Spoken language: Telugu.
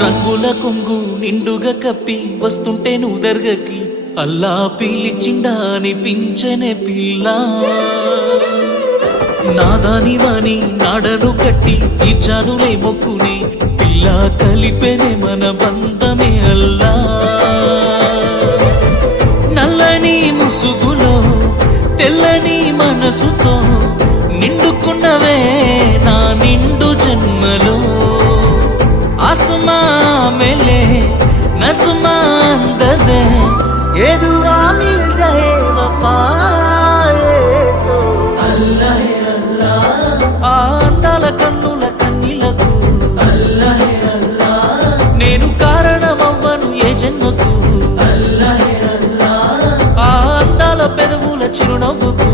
రంగుల కొంగు నిండుగా కప్పి వస్తుంటే నువ్వు దర్గకి అల్లా పిలిచిండా అనిపించనే పిల్ల నాదాని వాణి నాడను కట్టి తీర్చానులే మొక్కుని పిల్ల కలిపెనే మన బంధమే అల్లా నల్లని ముసుగులో తెల్లని మనసుతో నిండుకున్నవే నా నిండు జన్మలో आसमां मिले नज़्मा अंदर ये दुआ मिल जाए वफा तो अल्लाह अल्लाह अंदाల కన్నుల కన్నీలకు अल्लाह अल्लाह నేను కారణమవ్వను ఏ జన్మకు अल्लाह अल्लाह అందాల పెదవుల చిరునవ్వుకు